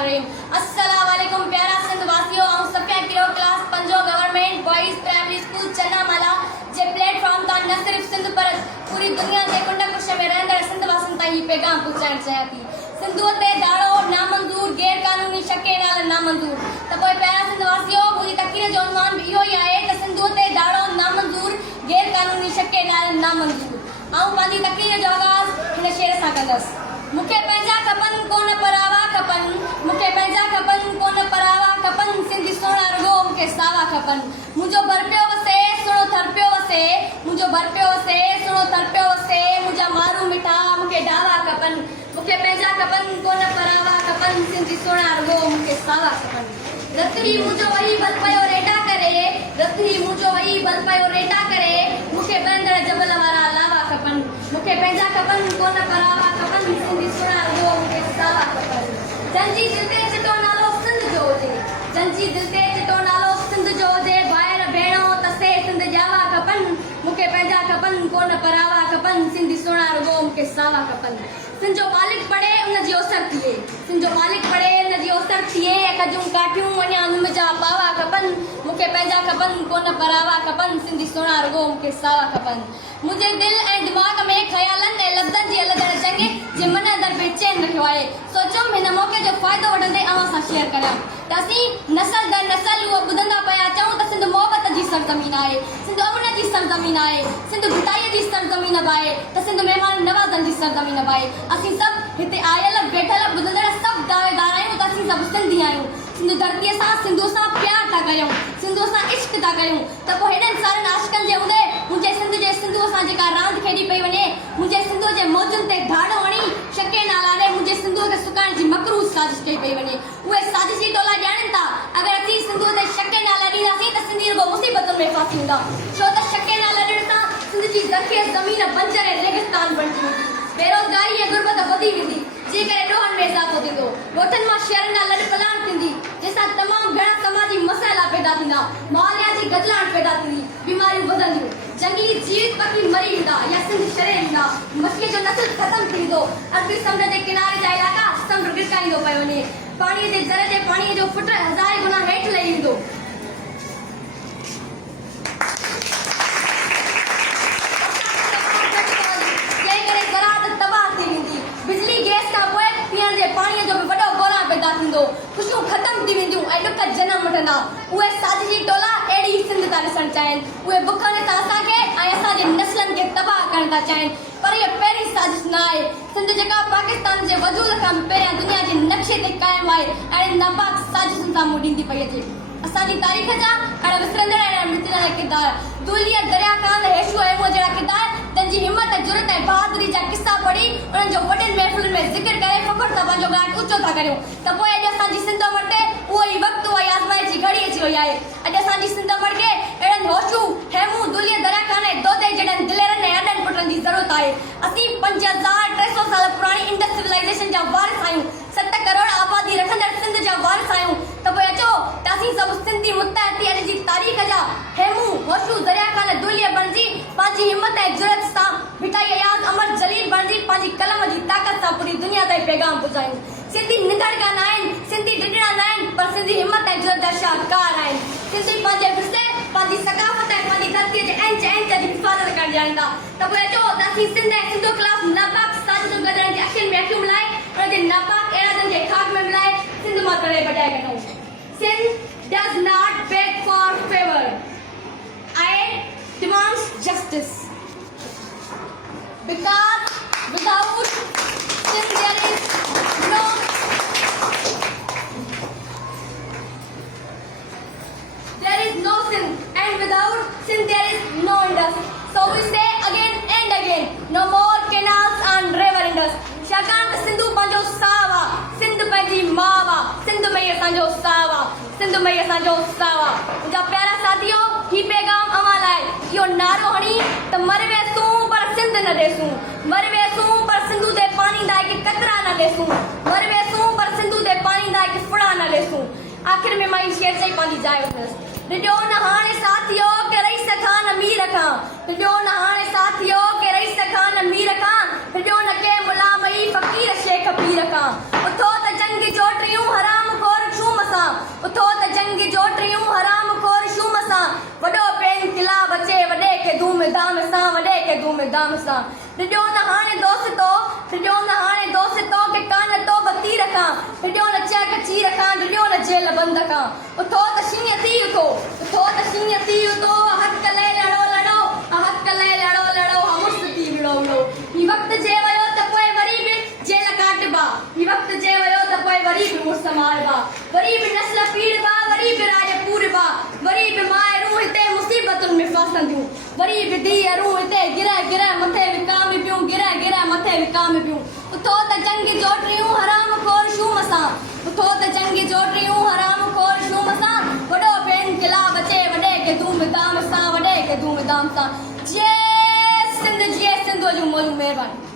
बिस्मिल्लाहिर्रहमानिर्रहीम। अस्सलाम वालेकुम प्यारा सिंध वासियों। हम सफिया किरो class 5 government boys primary school Channamala जे प्लेटफॉर्म तां न सिर्फ सिंध पर पूरी दुनिया जे कुंड कुश में रहंदड़ सिंध वासन ताईं ही पैगाम पहुंचाइण चाहियां थी। सिंधुअ ते दाड़ो नामंजूर, गैर कानूनी शके नाल नामंजूर। त पोइ प्यारा सिंध वासियों, मुंहिंजी तक़रीर जो उन्वान भी इहो ई आहे त सिंधुअ ते दाड़ो नामंजूर, गैर कानूनी शके नाल नामंजूर। आऊं पंहिंजी तक़रीर जो आगाज़ हिन शेर सां कंदसि। मूंखे पंहिंजा खपनि कोन परावा खपनि, मूंखे पंहिंजा खपनि कोन परावा खपनि, सिंधी सोना रुगो मूंखे सावा खपनि। मुंहिंजो भर पियो वसे सुहिणो थर पियो वसे, मुंहिंजो भर पियो वसे सुहिणो थर पियो वसे, मुंहिंजा मारू मिठा मूंखे डावा खपनि। मूंखे पंहिंजा खपनि कोन परावा खपनि, सिंधी सोना रुगो मूंखे सावा खपनि। रतरी मुंहिंजो वही बल पियो रेटा करे, रतरी मुंहिंजो वही बल पियो रेटा करे, मूंखे बंदड़ जबल वारा लावा खपनि। मूंखे पंहिंजा खपनि कोन परावा खपनि, सिंधी सोना रुगो मूंखे सावा खपनि। जंहिंजी दिलि ते चिटो नालो सिंध जो हुजे, जंहिंजी दिलि ते चिटो नालो सिंध जो हुजे, ॿाहिरि भेणो तसे सिंध जावा खपनि। मूंखे पंहिंजा खपनि कोन परावा खपनि, सिंधी सोना रुगो मूंखे सावा खपनि। सिंध जो मालिक पढ़े उनजी ओसर थिए, सिंध जो मालिक पढ़े उनजी ओसर थिए, कजूं काठियूं अञा निम जा पावा खपनि। मूंखे पंहिंजा खपनि कोन परावा खपनि, सिंधी सोना रुगो मूंखे सावा खपनि। मुंहिंजे दिलि ऐं दिमाग़ में ख़्यालनि ऐं लफ़्ज़नि जी अलॻि चङे जे मन अंदरि बेचैन रखियो आहे। सोचियमि हिन मौक़े जो फ़ाइदो वठंदे अव्हां सां शेयर करियां त असीं नसल दर नसल उहो ॿुधंदा पिया अचूं त सिंध मोहबत जी सरज़मीन आहे, सिंध अमन जी सरज़मीन आहे, सिंध भिटाईअ जी सरज़मीन बि आहे, त सिंध महिमान नवाज़नि जी सरज़मीन बि आहे। असीं सभु हिते आयल वेठल ॿुधंदड़ सभु दावेदार आहियूं त असीं सभु सिंधी आहियूं। सिंध धरतीअ सां सिंधु सां प्यार था करियूं, सिंधु सां इश्क था करियूं। त पोइ हेॾनि सारनि आशिकनि जे हूंदे मुंहिंजे सिंध जे सिंधुअ सां जेका रांदि खेॾी पई वञे, मुंहिंजे सिंधुअ जे मौजुनि ते धाड़ो हणी शके ना लाॾे मुंहिंजे सिंधुअ खे सुकाइण जी मकरूज़ साज़िश कई पई वञे। उहे साज़िशी टोला ॼाणनि था अगरि असीं सिंधुअ ते शके ना लाॾींदासीं त सिंधी रुगो मुसीबतुनि में फासी वेंदा, छो त शके ना लाॾण सां सिंध जी ज़रख़ीज़ ज़मीन बंजर ऐं रेगिस्तान बणिजी वेंदी, बेरोज़गारी ऐं गुरबत वधी वेंदी, जंहिं करे ॾोहनि में इज़ाफ़ो थींदो, ॻोठनि मां शहरनि लाइ लॾ पलाण थींदी, जंहिंसां तमामु घणा समाजी मसइला पैदा थींदा, माहौलियाती गदलाहट पैदा थींदी, बीमारियूं वधंदियूं, जंगली जीव पखी मरी वेंदा या सिंध छॾे वेंदा, मछलीअ जो नस्ल ख़तमु थी वेंदो, अरबी समुंड जे किनारे जा इलाइक़ा समुंड गिरकाईंदो पियो वञे, पाणीअ जे ज़र जे पाणीअ जो फुट हज़ारे गुना हेठि लही वेंदो। जंहिं करे ज़राअत तबाह थी वेंदी, बिजली गैस खां पोइ पीअण जे पाणीअ जो बि वॾो ॻोल्हा पैदा थींदो, ख़ुशियूं ख़तमु थी वेंदियूं ऐं ॾुख जनम वठंदा। उहे साज़िशी टोला अहिड़ी सिंध था ॾिसणु चाहिनि, उहे बुखनि था असांखे ऐं असांजे नस्लनि खे तबाह करणु था चाहिनि, पर इहा पहिरीं साज़िश न आहे। सिंध जेका पाकिस्तान जे वजूद खां पहिरियां दुनिया जे नक्शे ते क़ाइमु आहे ऐं नापाक साज़िशुनि सां मुंहुं ॾींदी पई अचे। असांजी तारीख़ जा अहिड़ा विसरंदड़ ऐं मिटंदड़ किरदार, दूलिया दरिया कांद हेशू ऐमो जहिड़ा किरदार, तंहिंजी हिमत जुरत ऐं बहादुरी जा किस्सा पढ़ी उन्हनि जो वॾनि महफ़िलुनि में ज़िक्र करे फ़ख़्रु सां पंहिंजो ॻाल्हि ऊचो था करियूं त पोइ अॼु असांजी सिंध वटि उहो ई वक़्तु, उहा ई आज़माइश जी घड़ी अची वई आहे। अॼु असांजी सिंध वटि अहिड़नि होशू हेमू दूलिया दरिया कांद ऐं दोदे जहिड़नि दिलेरनि ऐं अॾनि पुटनि जी ज़रूरत आहे। असीं 5300 साल पुराणी इंडस सिविलाइज़ेशन जा वारिस आहियूं, 7 करोड़ आबादी रखंदड़ सिंध जा वारिस आहियूं, त पोइ अचो त असीं सभु सिंधी मुत्तहदी अॼु जी तारीख़ जा हेमू होशू दरिया कांद दूलिया बणिजी पंहिंजी हिमत ऐं जुरत सां भिटाई अयाज़ अमर जलील बणिजी पंहिंजी कलम जी ताक़त सां पूरी दुनिया ताईं पैगाम पहुचायूं। सिंधी निंदड़का न आहिनि, सिंधी ॾिडड़ा न आहिनि, पर सिंधी हिमत ऐं जुरत जा शाहकार आहिनि। सिंधी पंहिंजे विरसे, पंहिंजी सक़ाफ़त ऐं पंहिंजी धरतीअ जे इंच इंच जी हिफ़ाज़त करणु ॼाणींदा। त पोइ अचो त असीं सिंध ऐं सिंधो ख़िलाफ़ नापाक साज़िशूं गॾण जे अखियुनि में अखियूं मिलाए उन जे नापाक इरादनि खे खाक में मिलाए सिंध मां तड़े बजाए कढूं। Sindh does not beg for favor. I demand justice. Because without sin there is no sin, and without sin there is no Indus. So we say again and again, no more canals and river Indus. छाकाणि त सिंधु पंहिंजो सावा, सिंध पंहिंजी मावा, सिंध में असांजो सावा, सिंध में असांजो सावा। मुंहिंजा प्यारा साथियो, ही पैगाम अवां लाइ इहो नारो हणी त मर वेसूं पर सिंध न ॾेसूं, मर वेसूं पर सिंधु ते पाणी दा हिकु कतरा न ॾेसूं, मर वेसूं पर सिंधु ते पाणी दा हिकु फुड़ा न ॾेसूं। आख़िर में मां शेर चई पंहिंजी जाइ वठंदसि। ॾिजो न हाणे साथियो के रही सखां न मीर खां, ॾिजो न हाणे साथियो के रही सखां न मीर खां, ॾिजो न के मुलामई फ़क़ीर शेख पीर खां, उथो त जंग चोटरियूं हरा सां वॾे के धूम धाम सां ॾिजो न हाणे दोस्तो के कान तो बती रखां ॾिजो न चेक ची रखां ॾिजो न जेल बंद खां उथो त शींहं थी उथो हक ले लड़ो हमस थी विड़ो ही वक्त जे वयो त पोइ वरी बि जेल काटबा ही वक्त जे वयो त पोइ वरी बि मुड़स मारबा वरी बि नस्ल पीड़बा वरी बि राज पूरबा वरी बि मायरूं हिते मुसीबतुनि में फसंदियूं वरी बि धीअरूं हिते गिर मथे विकाम पियूं उथो त जंग जोटरियूं हराम खोर शूम सां वॾो बेन किलाब अचे वॾे के धूम धाम सां जय सिंध जूं मोलियूं महिरबानी।